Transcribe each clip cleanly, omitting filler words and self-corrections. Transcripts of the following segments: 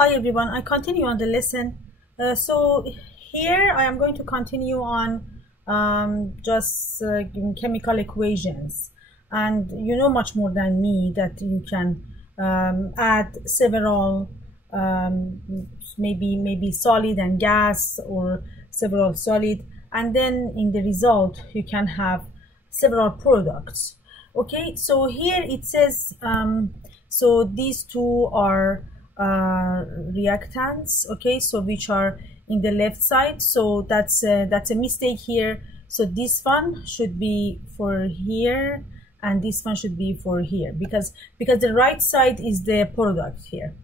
Hi everyone, I continue on the lesson. So here I am going to continue on just chemical equations, and you know much more than me that you can add several maybe solid and gas, or several solid, and then in the result you can have several products. Okay, so here it says so these two are reactants, okay, so which are in the left side, so that's a mistake here. So this one should be for here and this one should be for here, because the right side is the product here.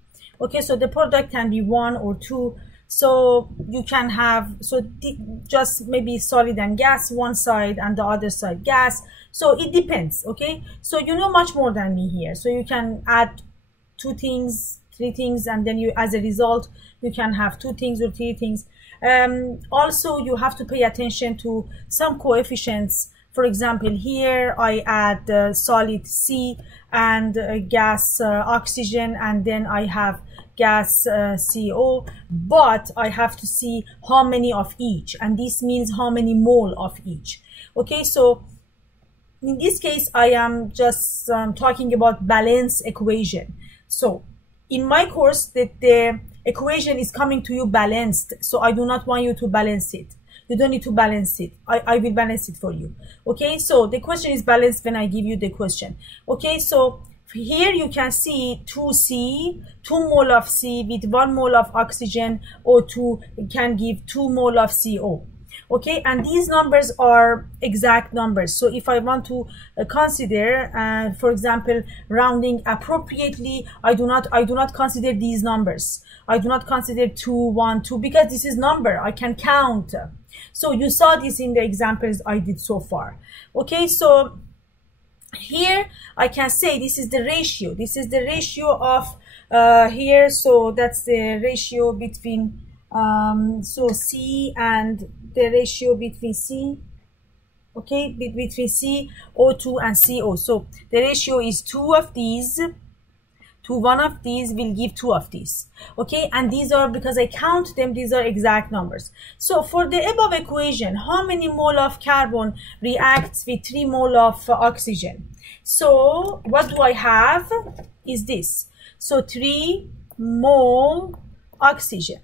Okay, so the product can be one or two, so you can have just maybe solid and gas one side and the other side gas, so it depends. Okay, so you know much more than me here, so you can add two things, three things, and then you, as a result, you can have two things or three things. Also, you have to pay attention to some coefficients. For example, here I add solid C and gas oxygen, and then I have gas CO, but I have to see how many of each, and this means how many mole of each. Okay, so in this case I am just talking about balance equation. So in my course, that the equation is coming to you balanced, so I do not want you to balance it. You don't need to balance it. I will balance it for you. Okay, so the question is balanced when I give you the question. Okay, so here you can see 2C, 2 mole of C with 1 mole of oxygen, O2 can give 2 mole of CO. Okay, and these numbers are exact numbers. So if I want to consider, for example, rounding appropriately, I do not consider these numbers. I do not consider 2, 1, 2, because this is number. I can count. So you saw this in the examples I did so far. Okay, so here I can say this is the ratio. This is the ratio of here. So that's the ratio between so C and the ratio between C, okay, between C, O2 and CO. So the ratio is 2 of these to 1 of these will give 2 of these. Okay, and these are, because I count them, these are exact numbers. So for the above equation, how many mole of carbon reacts with 3 mole of oxygen? So what do I have is this. So 3 mole oxygen.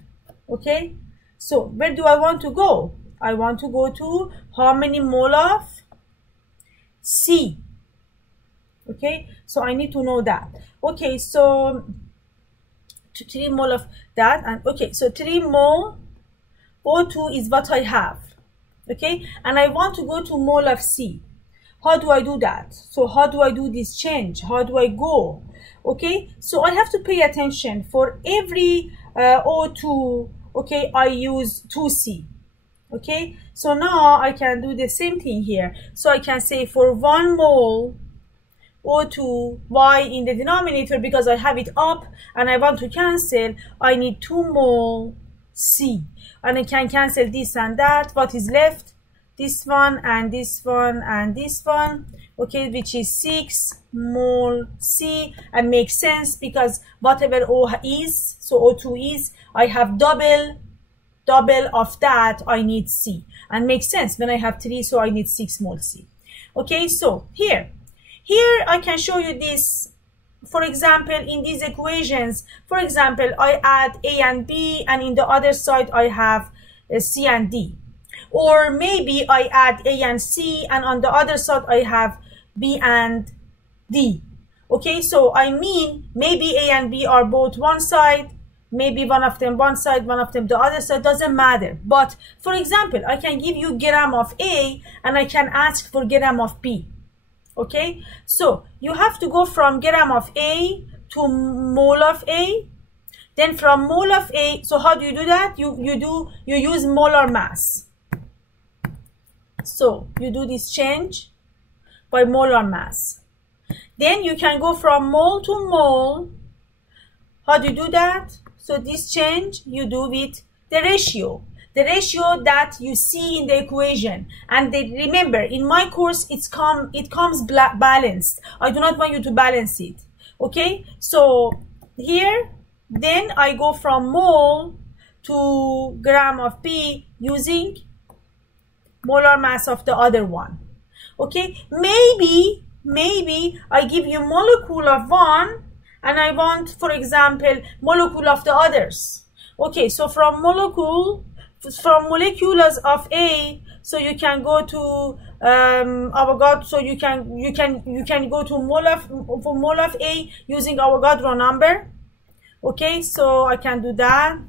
Okay, so where do I want to go? I want to go to how many mole of C. Okay, so I need to know that. Okay, so 3 mole of that, and okay, so 3 mole O2 is what I have. Okay, and I want to go to mole of C. How do I do that? So how do I do this change? How do I go? Okay, so I have to pay attention. For every O2, okay, I use 2C. Okay, so now I can do the same thing here. So I can say for 1 mole O2, Y in the denominator, because I have it up and I want to cancel, I need 2 mole C. And I can cancel this and that. What is left? This one and this one and this one. Okay, which is 6 mole C, and makes sense because whatever O is, so O2 is, I have double of that, I need C, and makes sense when I have 3, so I need 6 mole C. Okay, so here I can show you this. For example, in these equations, for example, I add A and B, and in the other side I have C and D. Or maybe I add A and C, and on the other side I have B and D. Okay, so I mean, maybe A and B are both one side, maybe one of them one side, one of them the other side, doesn't matter. But for example, I can give you gram of A and I can ask for gram of B. Okay, so you have to go from gram of A to mole of A, then from mole of A. So how do you do that? You use molar mass. So you do this change by molar mass. Then you can go from mole to mole. How do you do that? So this change you do with the ratio that you see in the equation. And remember, in my course it comes balanced. I do not want you to balance it. Okay, so here then I go from mole to gram of P using molar mass of the other one. Okay, maybe I give you molecule of one and I want, for example, molecule of the others. Okay, so from molecules of A, so you can go to Avogadro. So you can go to mole of A using Avogadro number. Okay, so I can do that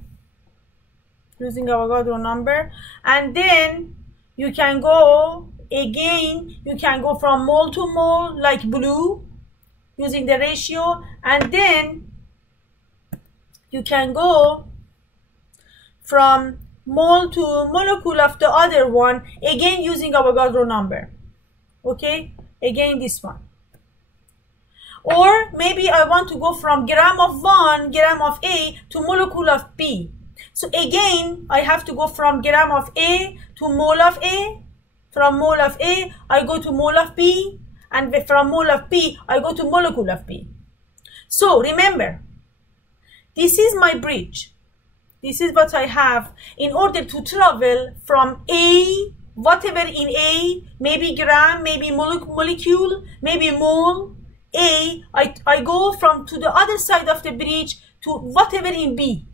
using Avogadro number, and then you can go again. You can go from mole to mole like blue using the ratio, and then you can go from mole to molecule of the other one again using Avogadro number. Okay, again this one. Or maybe I want to go from gram of one, gram of A, to molecule of P. So again I have to go from gram of A to mole of A. From mole of A I go to mole of P, and from mole of P I go to molecule of P. So remember, this is my bridge. This is what I have in order to travel from A, whatever in A, maybe gram, maybe molecule, maybe mole, A, I go from to the other side of the bridge to whatever in B.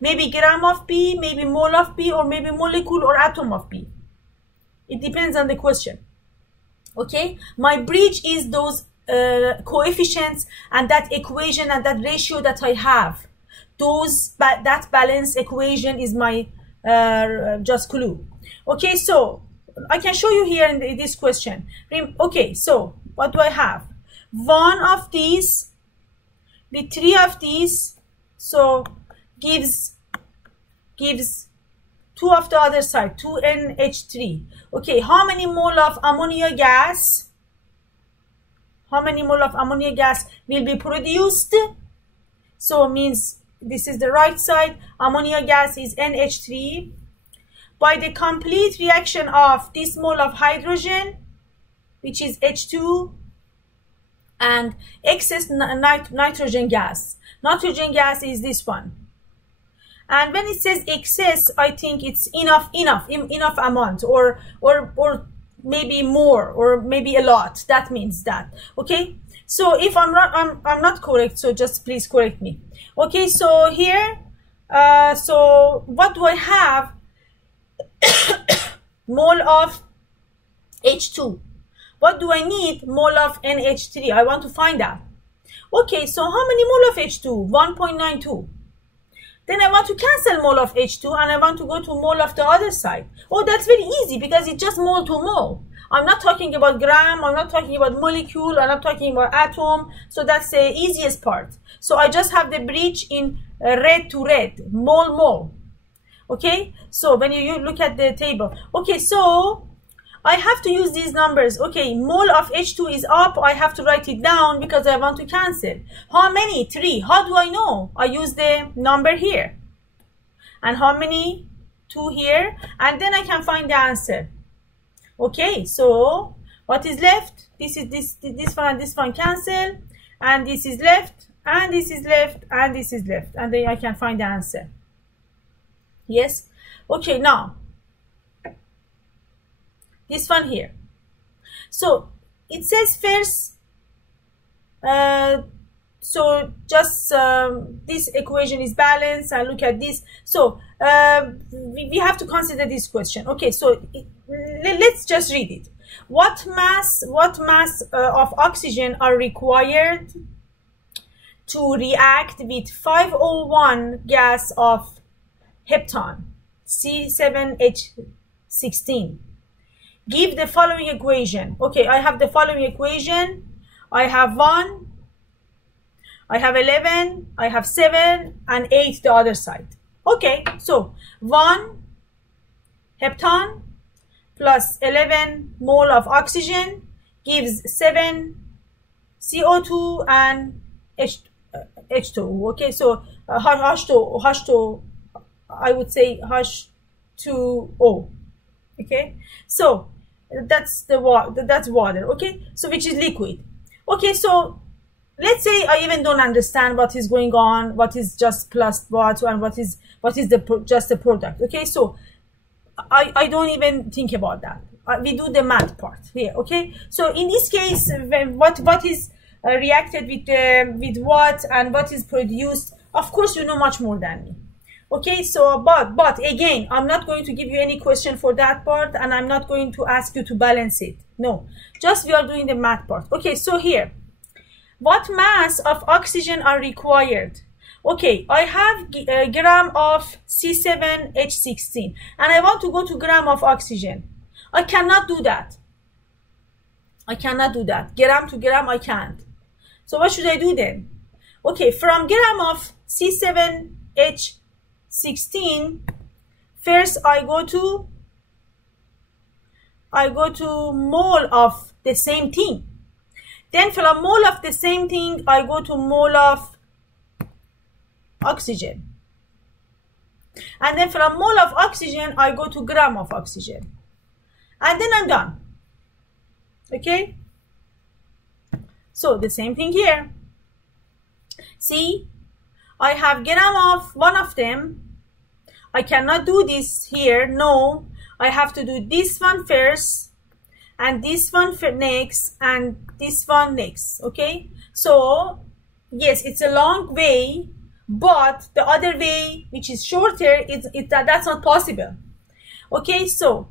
Maybe gram of P, maybe mole of P, or maybe molecule or atom of P. It depends on the question. Okay, my bridge is those coefficients and that equation and that ratio that I have. That balance equation is my just clue. Okay, so I can show you here in this question. Okay, so what do I have? One of these with three of these, so gives two of the other side, 2NH3. Okay, how many mole of ammonia gas? How many mole of ammonia gas will be produced? So means this is the right side. Ammonia gas is NH3 by the complete reaction of this mole of hydrogen, which is H2, and excess nitrogen gas. Nitrogen gas is this one. And when it says excess, I think it's enough amount, or maybe more, or maybe a lot. That means that. Okay. So if I'm not correct, so just please correct me. Okay. So here, so what do I have? Mole of H2. What do I need? Mole of NH3. I want to find that. Okay. So how many mole of H2? 1.92. Then I want to cancel mole of H2 and I want to go to mole of the other side. Oh, that's very easy because it's just mole to mole. I'm not talking about gram, I'm not talking about molecule, I'm not talking about atom. So that's the easiest part. So I just have the bridge in red to red, mole. Okay, so when you look at the table. Okay, so I have to use these numbers. Okay, mole of H2 is up. I have to write it down because I want to cancel. How many? 3. How do I know? I use the number here. And how many? 2 here. And then I can find the answer. Okay, so what is left? This is this one and this one cancel. And this is left. And this is left. And this is left. And then I can find the answer. Yes? Okay, now this one here. So it says first, so just this equation is balanced, and look at this. So we have to consider this question. Okay, so let's just read it. What mass of oxygen are required to react with 501 gas of heptane, C7H16? Give the following equation. Okay, I have the following equation. I have 1, I have 11, I have 7, and 8 the other side. Okay, so 1 heptane plus 11 mole of oxygen gives 7 CO2 and H2. Okay, so H2, I would say H2O. Okay, so that's the water. That's water. Okay, so which is liquid. Okay, so let's say I even don't understand what is going on, what is just plus what, and what is just the product. Okay, so I don't even think about that. We do the math part here. Okay, so in this case, what is reacted with what and what is produced, of course you know much more than me. Okay, so but again, I'm not going to give you any question for that part, and I'm not going to ask you to balance it. No, just we are doing the math part. Okay, so here, what mass of oxygen are required? Okay, I have a gram of C7H16 and I want to go to gram of oxygen. I cannot do that. I cannot do that. Gram to gram, I can't. So what should I do then? Okay, from gram of C7H16, first I go to mole of the same thing. Then from mole of the same thing, I go to mole of oxygen. And then from mole of oxygen, I go to gram of oxygen. And then I'm done. Okay? So the same thing here. See, I have gram of one of them. I cannot do this here. No, I have to do this one first, and this one for next, and this one next. Okay, so yes, it's a long way, but the other way, which is shorter, that's not possible. Okay, so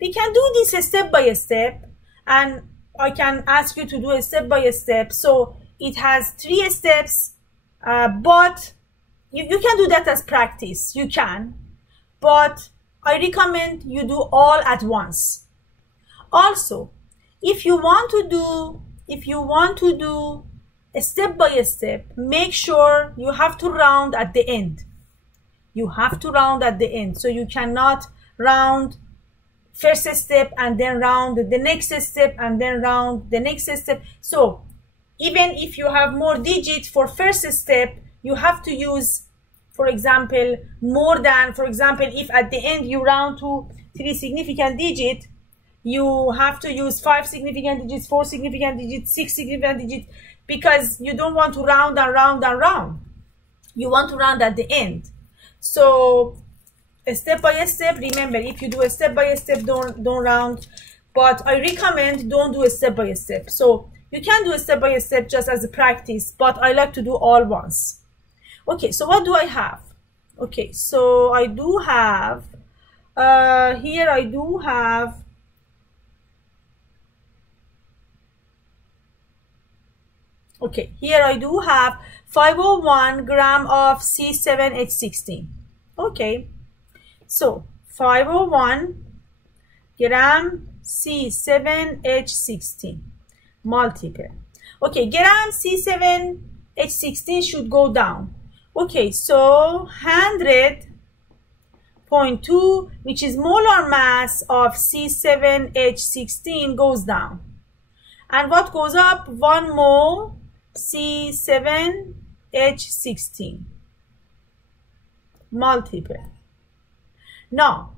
we can do this step by step, and I can ask you to do a step by step. So it has 3 steps, but you can do that as practice. You can, but I recommend you do all at once. Also, if you want to do a step by step, make sure you have to round at the end. You have to round at the end. So you cannot round first step and then round the next step and then round the next step. So even if you have more digits for first step, you have to use, for example, more than, for example, if at the end you round to 3 significant digits, you have to use 5 significant digits, 4 significant digits, 6 significant digits, because you don't want to round and round and round. You want to round at the end. So a step by step, remember, if you do a step by step, don't round, but I recommend don't do a step by step. So you can do a step by step just as a practice, but I like to do all once. Okay, so what do I have? Okay, so I do have, here I do have, okay, here I do have 501 gram of C7H16. Okay, so 501 gram C7H16 multiple. Okay, gram C7H16 should go down. Okay, so 100.2, which is molar mass of C7H16, goes down. And what goes up? 1 mole C7H16 multiple. Now,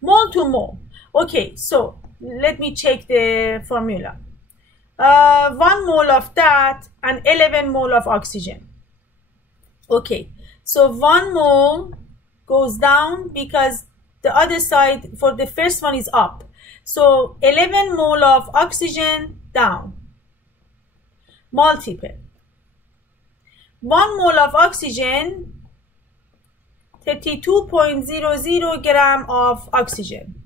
mole to mole. Okay, so let me check the formula. 1 mole of that and 11 mole of oxygen. Okay, so 1 mole goes down because the other side for the first one is up. So 11 mole of oxygen down. Multiple. 1 mole of oxygen, 32.00 gram of oxygen.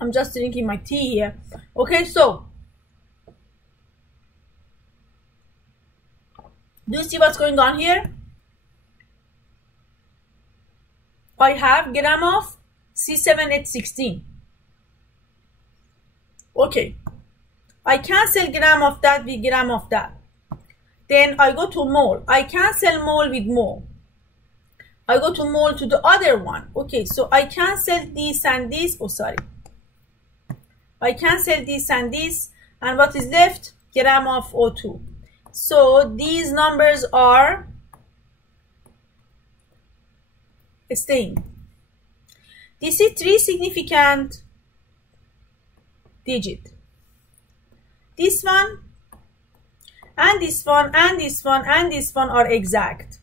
I'm just drinking my tea here. Okay, so do you see what's going on here? I have gram of C7H16. Okay, I cancel gram of that with gram of that. Then I go to mole. I cancel mole with mole. I go to mole to the other one. Okay, so I cancel this and this. Oh, sorry. I cancel this and this, and what is left? Gram of O2. So these numbers are staying. This is 3 significant digit. This one and this one and this one and this one are exact.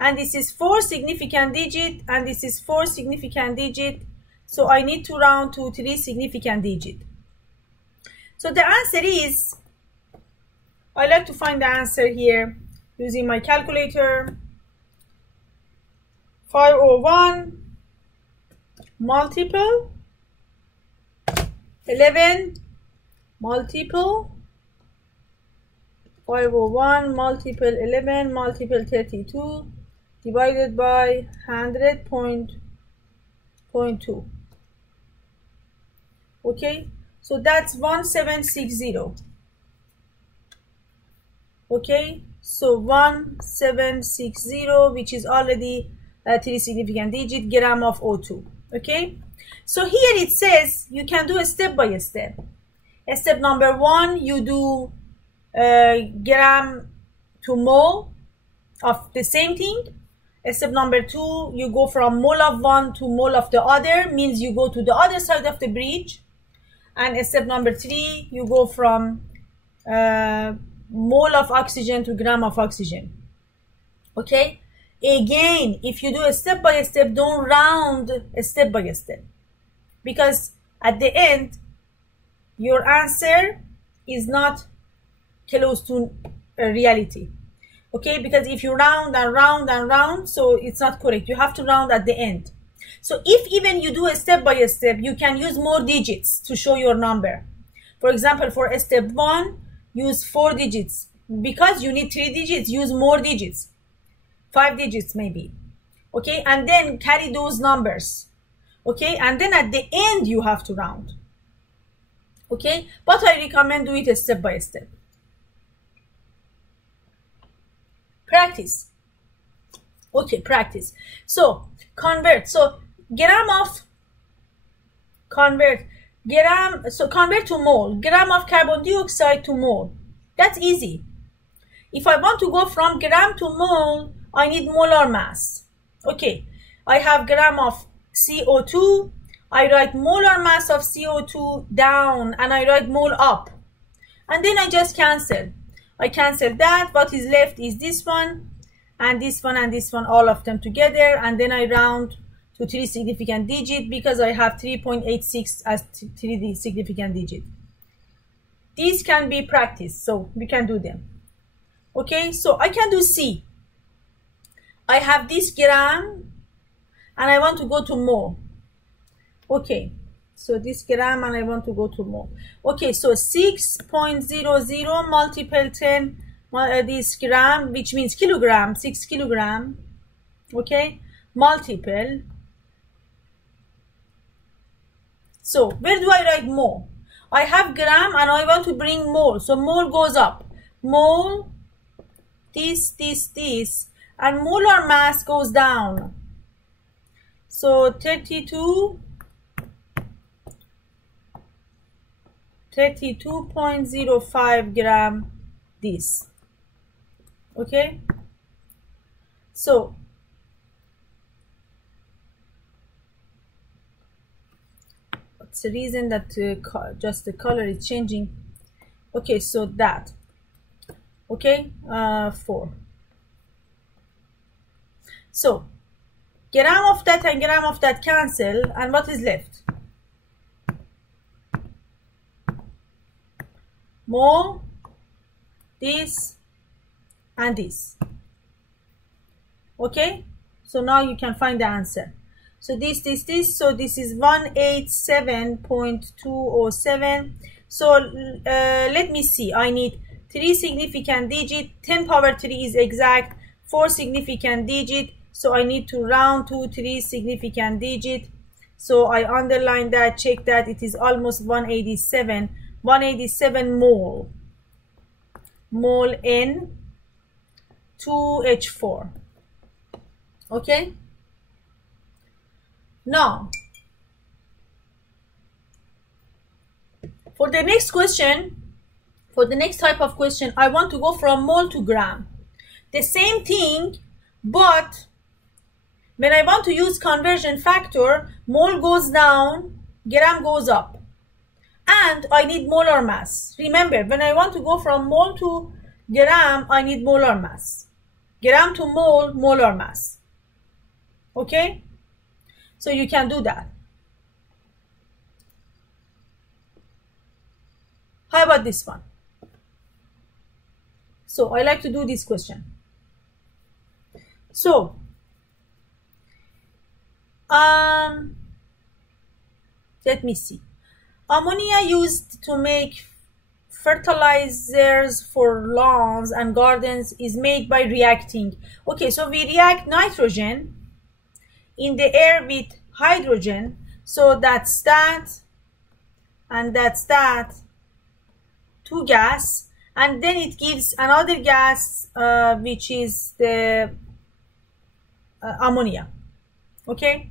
And this is 4 significant digit and this is 4 significant digit. So I need to round to 3 significant digit. So the answer is, I like to find the answer here using my calculator. 501 multiple 11 multiple 501 multiple 11 multiple 32 divided by 100.2. Okay, so that's 1760. Okay, so 1760, which is already a 3 significant digit, gram of O2. Okay, so here it says you can do a step by step. Step number 1, you do gram to mole of the same thing. Step number 2, you go from mole of one to mole of the other, means you go to the other side of the bridge. And step number 3, you go from mole of oxygen to gram of oxygen. Okay, again, if you do a step by step, don't round a step by step, because at the end your answer is not close to reality. Okay, because if you round and round and round, so it's not correct. You have to round at the end. So if even you do a step by step, you can use more digits to show your number. For example, for step 1, use 4 digits. Because you need 3 digits, use more digits. 5 digits maybe. Okay, and then carry those numbers. Okay, and then at the end you have to round. Okay, but I recommend do it step by step. Practice. Okay, practice. So convert. So convert to mole. Gram of carbon dioxide to mole. That's easy. If I want to go from gram to mole, I need molar mass. Okay, I have gram of CO2. I write molar mass of CO2 down and I write mole up. And then I just cancel. I cancel that. What is left is this one and this one and this one, all of them together. And then I round to 3 significant digit because I have 3.86 as 3 significant digit. These can be practiced, so we can do them. Okay, so I can do C. I have this gram and I want to go to mole. Okay, so this gram and I want to go to mole. Okay, so 6.00 multiple 10 this gram, which means kilogram, 6 kilogram. Okay, multiple. So where do I write mole? I have gram and I want to bring mole, so mole goes up. Mole, this, and molar mass goes down. So 32.05 gram this. Okay, so what's the reason that just the color is changing? Okay, so that. Okay, 4. So gram of that and gram of that cancel, and what is left? Mole, this and this. Okay, so now you can find the answer. So this, so this is 187.207. So let me see, I need 3 significant digit, 10 power 3 is exact, 4 significant digit, so I need to round to 3 significant digit. So I underline that, check that, it is almost 187 mole. Mole N 2H4. Okay, now for the next question, for the next type of question, I want to go from mole to gram. The same thing, but When I want to use conversion factor, mole goes down, gram goes up. And I need molar mass. Remember, when I want to go from mole to gram, I need molar mass. Gram to mole, molar mass. Okay? So you can do that. How about this one? So I like to do this question. So, let me see. Ammonia used to make fertilizers for lawns and gardens is made by reacting. Okay, so we react nitrogen in the air with hydrogen. So that's that, and that's that, two gas, and then it gives another gas, which is the ammonia. Okay.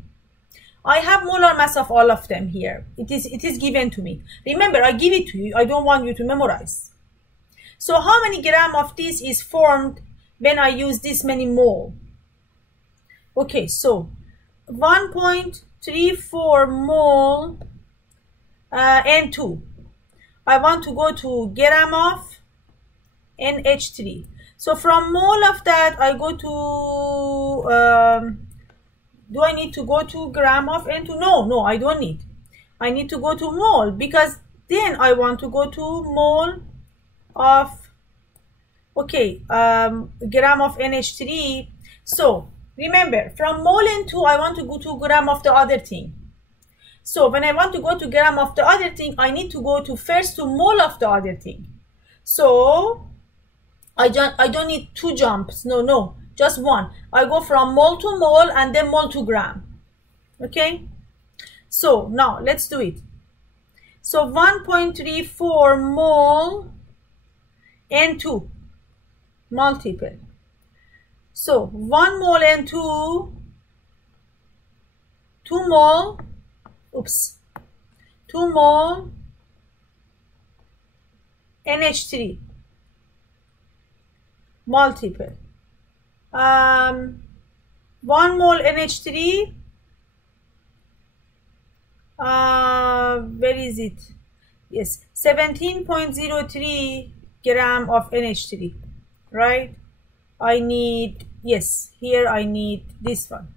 I have molar mass of all of them here. It is given to me. Remember, I give it to you. I don't want you to memorize. So how many gram of this is formed when I use this many mole? Okay, so 1.34 mole N2. I want to go to gram of NH3. So from mole of that, I go to do I need to go to gram of N2? No, I don't need. I need to go to mole, because then I want to go to mole of, okay, gram of NH3. So remember, from mole N2, I want to go to gram of the other thing. So when I want to go to gram of the other thing, I need to go to first to mole of the other thing. So I don't need two jumps. No. Just one. I go from mole to mole and then mole to gram. Okay? So now let's do it. So 1.34 mole N2 multiple. So 1 mole N2, 2 mole, 2 mole NH3 multiple. 1 mole NH3, where is it? Yes, 17.03 gram of NH3, right? I need, yes, here I need this one.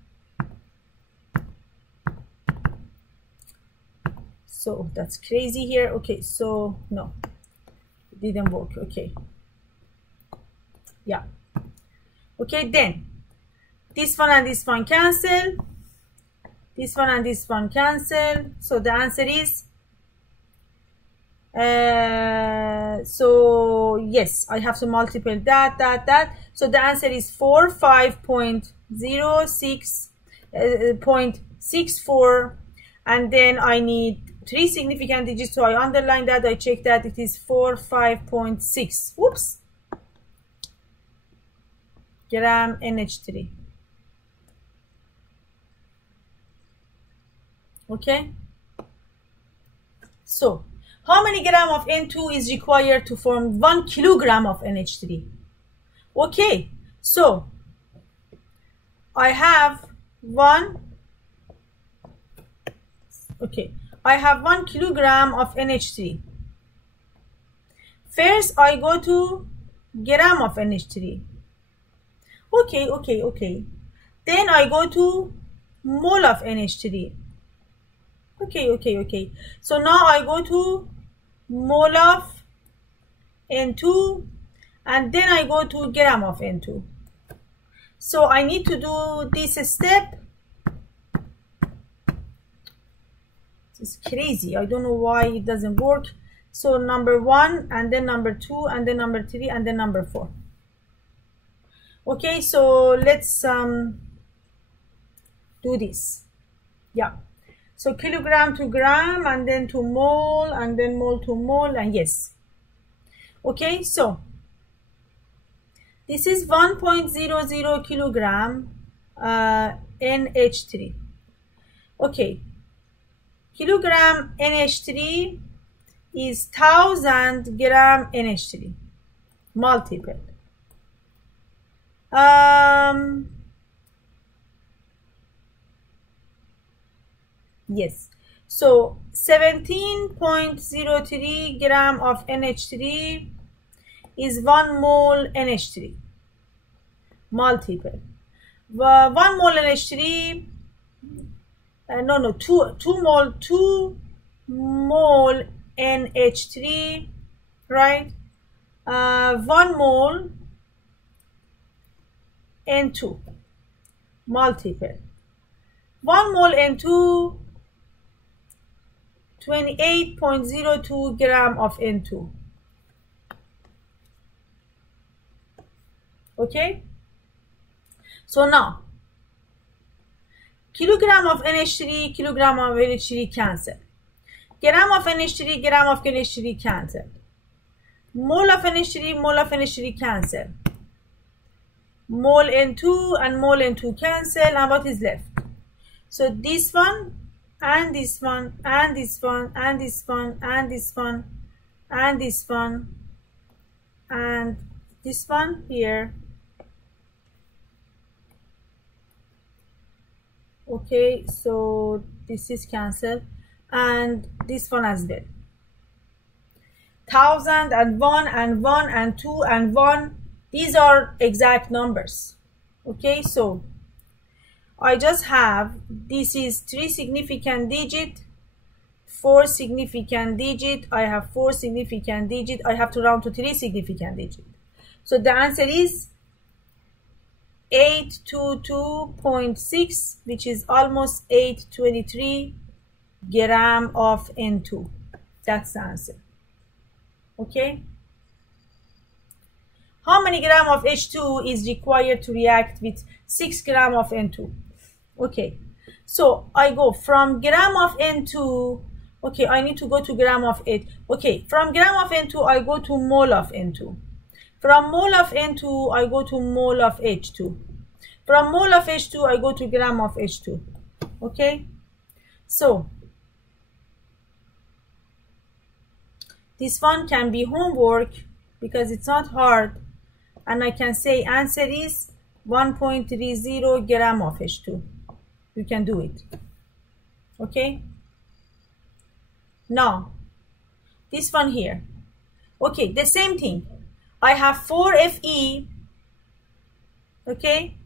So that's crazy here. Okay, so no, it didn't work. Okay, yeah. Okay, then this one and this one cancel. This one and this one cancel. So the answer is, so yes, I have to multiply that. So the answer is 45.06.64, and then I need 3 significant digits. So I underline that. I check that it is 45.6. Whoops. Gram NH3. Okay. So how many gram of N2 is required to form 1 kilogram of NH3? Okay, so I have 1 kilogram of NH3. First I go to gram of NH3. Okay. Then I go to mole of NH3. Okay. So now I go to mole of N2, and then I go to gram of N2. So I need to do this step. It's crazy. I don't know why it doesn't work. So number 1, and then number 2, and then number 3, and then number 4. Okay, so let's do this. Yeah. So kilogram to gram, and then to mole, and then mole to mole, and yes. Okay, so this is 1.00 kilogram NH3. Okay, kilogram NH3 is 1000 gram NH3 multiple. Yes. So 17.03 gram of NH3 is 1 mole NH3 multiple. 1 mole NH3, no, 2 mole NH3, right? 1 mole N2 multiple. 1 mole N2, 28.02 gram of N2. Okay? So now, kilogram of NH3, kilogram of NH3 cancel. Gram of NH3, gram of NH3 cancel. Mole of NH3, mole of NH3 cancel. Mole N2 and mole N2 cancel, and what is left? So this one, and this one, and this one, and this one, and this one, and this one, and this one here. Okay, so this is cancelled, and this one as well. 1000 and 1 and 1 and 2 and 1, these are exact numbers. Okay, so I just have, this is 3 significant digit, 4 significant digit, I have 4 significant digit, I have to round to 3 significant digit. So the answer is 822.6, which is almost 823 gram of N2. That's the answer. Okay. How many gram of H2 is required to react with 6 gram of N2? Okay. So I go from gram of N2. Okay, I need to go to gram of it. Okay, from gram of N2, I go to mole of N2. From mole of N2, I go to mole of H2. From mole of H2, I go to gram of H2. Okay? So, this one can be homework because it's not hard. And I can say answer is 1.30 gram of H2. You can do it. Okay? Now, this one here. Okay, the same thing. I have 4 Fe, okay,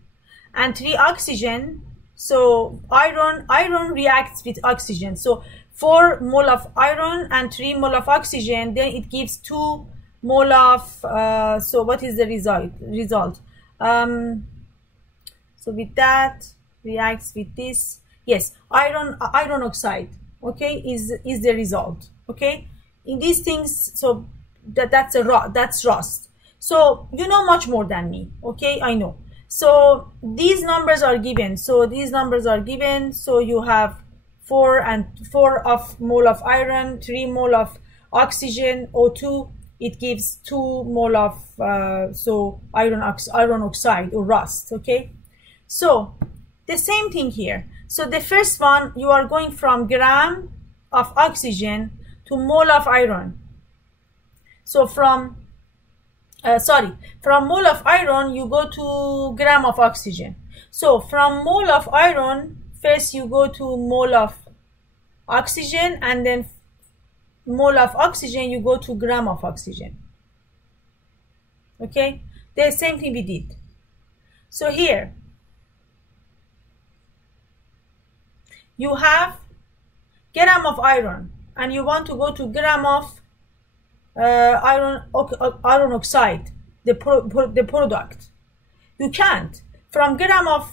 and 3 oxygen. So iron reacts with oxygen. So 4 mole of iron and 3 mole of oxygen, then it gives 2 mole of, so what is the result? So with that, reacts with this. Yes, iron oxide, okay, is the result, okay? In these things, so that's rust. So you know much more than me, okay? I know. So these numbers are given. So you have 4 of mole of iron, 3 mole of oxygen, O2. It gives 2 mole of so iron oxide or rust. Okay. So the same thing here. So the first one, you are going from gram of oxygen to mole of iron. So from mole of iron, you go to gram of oxygen. So from mole of iron, first you go to mole of oxygen, and then mole of oxygen, you go to gram of oxygen. Okay, the same thing we did. So here, you have gram of iron, and you want to go to gram of iron oxide, the product. You can't. From gram of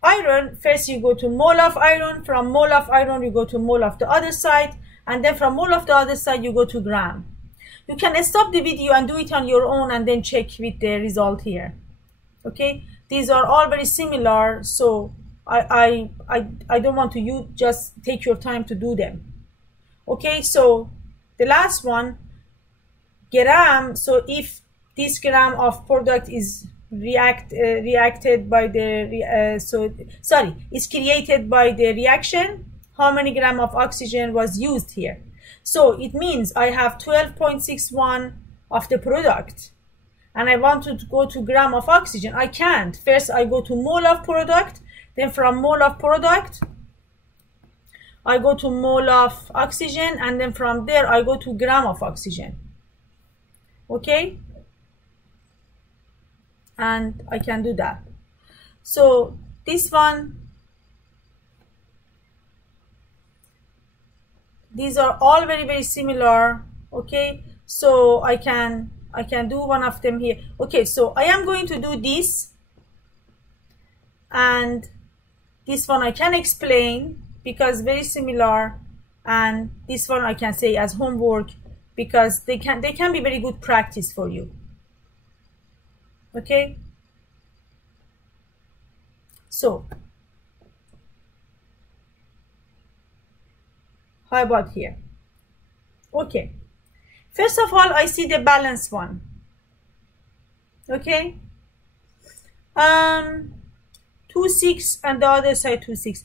iron, first you go to mole of iron. From mole of iron, you go to mole of the other side, and then from mole of the other side, you go to gram. You can stop the video and do it on your own, and then check with the result here. Okay, these are all very similar, so I don't want to, you just take your time to do them. Okay, so the last one, gram. So if this gram of product is reacted by the is created by the reaction, how many gram of oxygen was used here? So it means I have 12.61 of the product, and I want to go to gram of oxygen. I can't. First I go to mole of product, then from mole of product I go to mole of oxygen, and then from there I go to gram of oxygen. Okay, and I can do that. So this one, these are all very similar. Okay, so I can do one of them here. Okay, so I am going to do this, and this one I can explain because very similar, and this one I can say as homework because they can be very good practice for you. Okay, so how about here? Okay, first of all, I see the balanced one. Okay, 2,6 and the other side 2,6.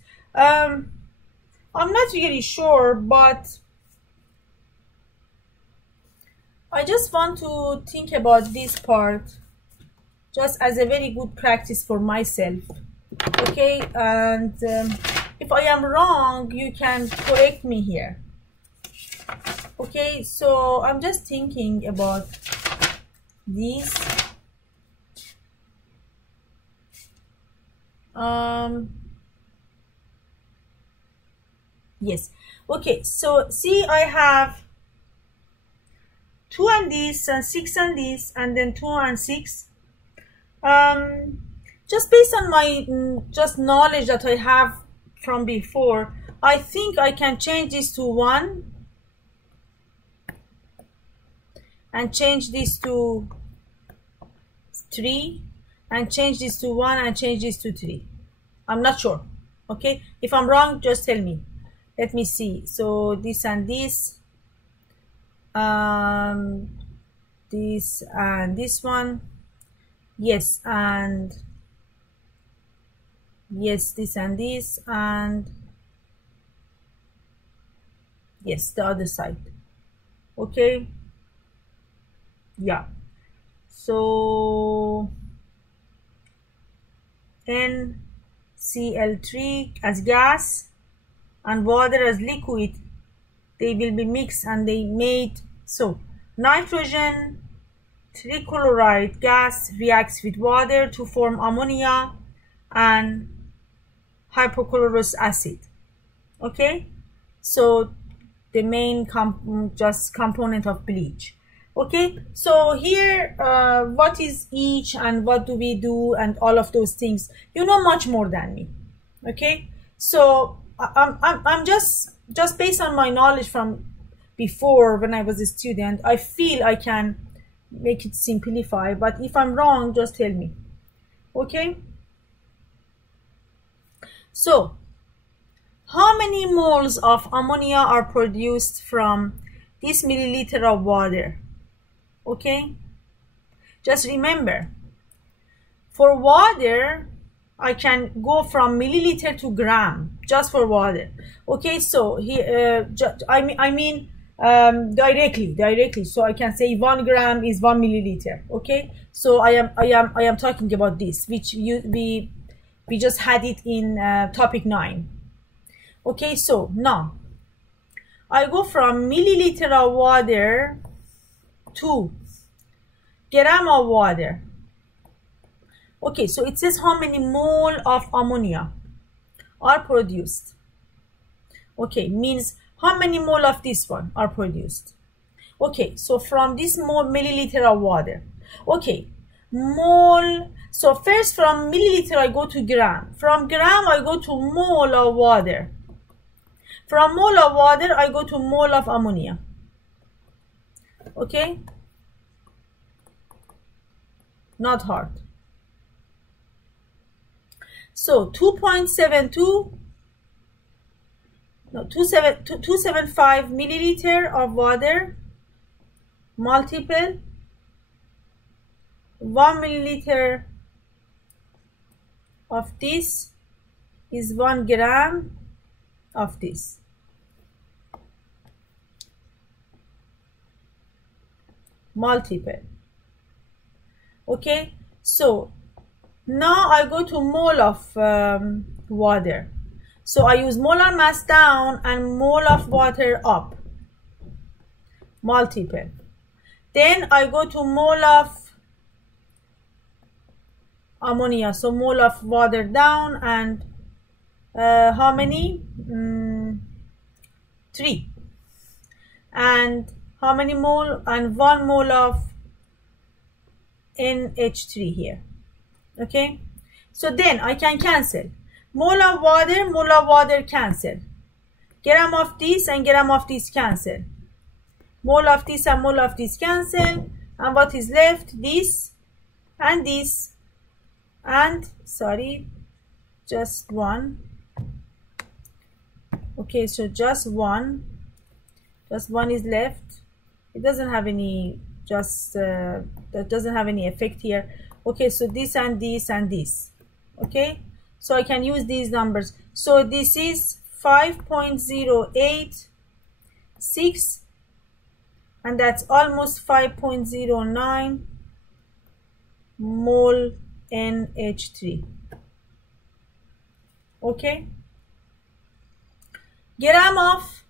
I'm not really sure, but I just want to think about this part just as a very good practice for myself. Okay, and if I am wrong, you can correct me here. Okay, so I'm just thinking about this. Yes. Okay, so see, I have 2 and this, and 6 and this, and then 2 and 6. Just based on my just knowledge that I have from before, I think I can change this to 1 and change this to 3 and change this to 1 and change this to 3. I'm not sure. Okay, if I'm wrong, just tell me. Let me see. So this and this, this and this one, yes, and yes, this and this, and yes, the other side. Okay, yeah, so NCl3 as gas and water as liquid, they will be mixed and they made, so nitrogen trichloride gas reacts with water to form ammonia and hypochlorous acid. Okay, so the main component of bleach. Okay, so here what is each and what do we do and all of those things, you know much more than me. Okay, so I'm just based on my knowledge from before when I was a student, I feel I can make it simplify, but if I'm wrong, just tell me. Okay, so how many moles of ammonia are produced from this milliliter of water? Okay, just remember, for water I can go from milliliter to gram just for water. Okay, so here I mean directly, so I can say 1 gram is 1 milliliter. Okay, so I am talking about this, which we just had it in topic 9. Okay, so now I go from milliliter of water to gram of water. Okay, so it says how many mole of ammonia are produced. Okay, means how many mole of this one are produced. Okay, so from this milliliter of water. Okay, mole. So first from milliliter I go to gram. From gram I go to mole of water. From mole of water I go to mole of ammonia. Okay, not hard. So 275 milliliter of water multiple 1 milliliter of this is 1 gram of this. Multiple. Okay, so now I go to mole of water. So I use molar mass down and mole of water up, multiple. Then I go to mole of ammonia, so mole of water down, and how many? 3. And how many mole? And 1 mole of NH3 here. Okay, so then I can cancel. Mole of water cancel. Gram of this and gram of this cancel. Mole of this and mole of this cancel. And what is left? This and this. And, sorry, just 1. Okay, so just 1. Just 1 is left. It doesn't have any, that doesn't have any effect here. Okay, so this and this and this. Okay, so I can use these numbers. So this is 5.086, and that's almost 5.09 mole NH3. Okay, gram of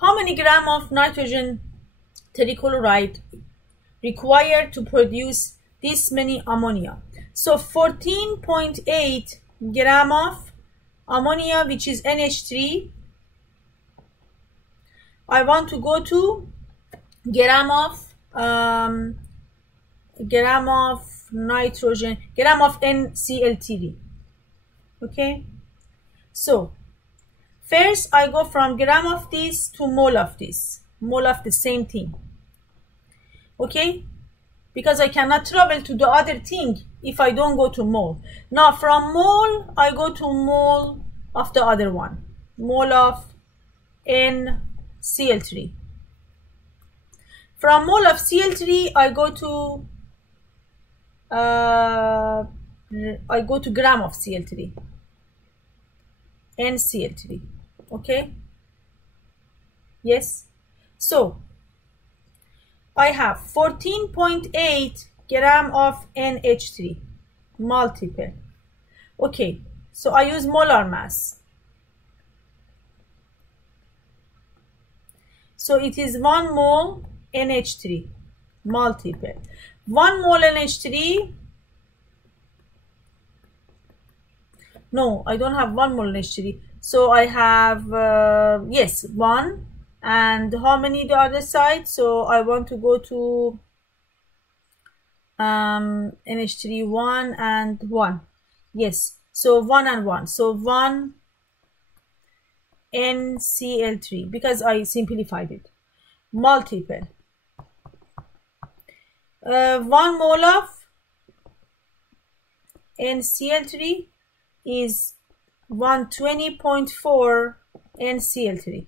how many gram of nitrogen trichloride required to produce this many ammonia? So 14.8 gram of ammonia, which is NH3. I want to go to gram of nitrogen, gram of NCl3. Okay, so first I go from gram of this to mole of this, mole of the same thing. Okay, because I cannot travel to the other thing if I don't go to mole. Now from mole I go to mole of the other one, mole of NCl3. From mole of Cl3 I go to gram of Cl3, NCl3. Okay, yes, so I have 14.8 gram of NH3 multiple. Okay, so I use molar mass. So it is 1 mole NH3 multiple. 1 mole NH3. No, I don't have 1 mole NH3. So I have, yes, 1. And how many the other side? So I want to go to NH3, 1 and 1. Yes, so 1 and 1. So 1 NCl3, because I simplified it. Multiple. 1 mole of NCl3 is 120.4 NCl3.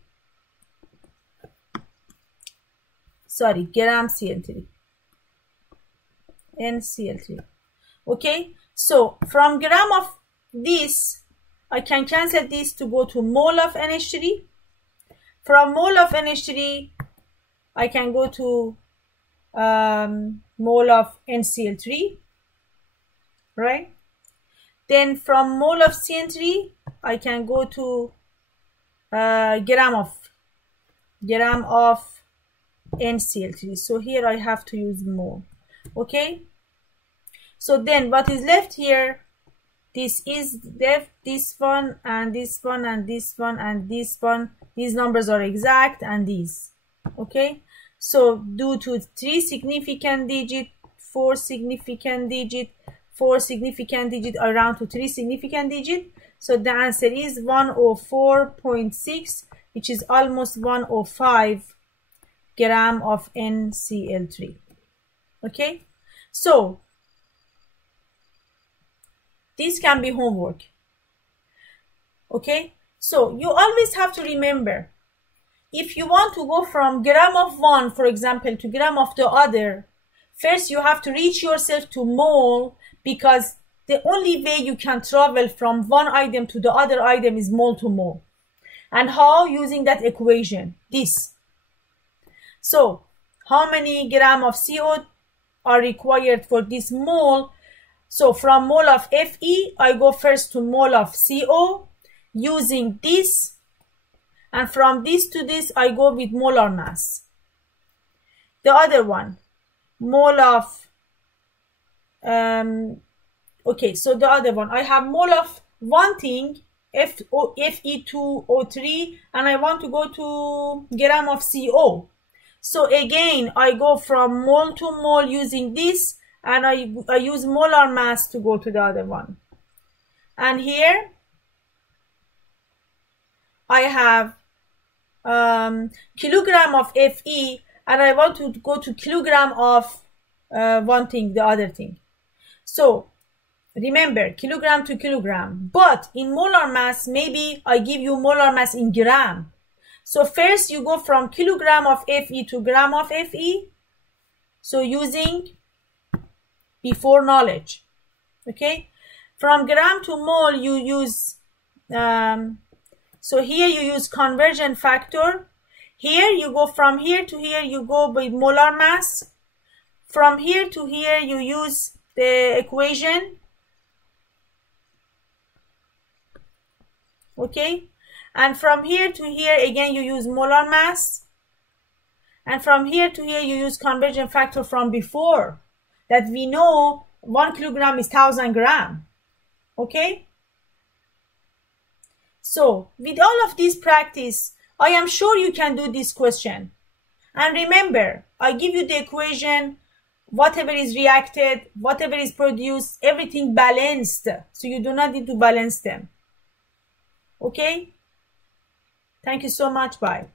Sorry, gram Cl3. NCl3. Okay, so from gram of this, I can cancel this to go to mole of NH3. From mole of NH3, I can go to mole of NCl3, right? Then from mole of CN3, I can go to gram of NCl3. So here I have to use mole. Okay, so then what is left here, this is left, this one and this one and this one and this one. These numbers are exact, and these. Okay, so due to 3 significant digit, 4 significant digit, 4 significant digit, around to 3 significant digit. So the answer is 104.6, which is almost 105 gram of NCl3. Okay, so this can be homework. Okay, so you always have to remember, if you want to go from gram of one, for example, to gram of the other, first you have to reach yourself to mole, because the only way you can travel from one item to the other item is mole to mole. And how? Using that equation, this. So how many gram of CO are required for this mole? So from mole of Fe, I go first to mole of CO using this, and from this to this, I go with molar mass. The other one, mole of, okay, so the other one, I have mole of one thing, Fe2O3, and I want to go to gram of CO. So again, I go from mole to mole using this, and I use molar mass to go to the other one. And here I have kilogram of Fe, and I want to go to kilogram of one thing, the other thing. So remember, kilogram to kilogram, but in molar mass, maybe I give you molar mass in gram. So first you go from kilogram of Fe to gram of Fe. So using before knowledge, okay? From gram to mole, you use, so here you use conversion factor. Here you go from here to here, you go with molar mass. From here to here, you use the equation, okay? And from here to here, again, you use molar mass. And from here to here, you use conversion factor from before, that we know 1 kilogram is 1000 gram, okay? So with all of this practice, I am sure you can do this question. And remember, I give you the equation, whatever is reacted, whatever is produced, everything balanced. So you do not need to balance them. Okay? Thank you so much. Bye.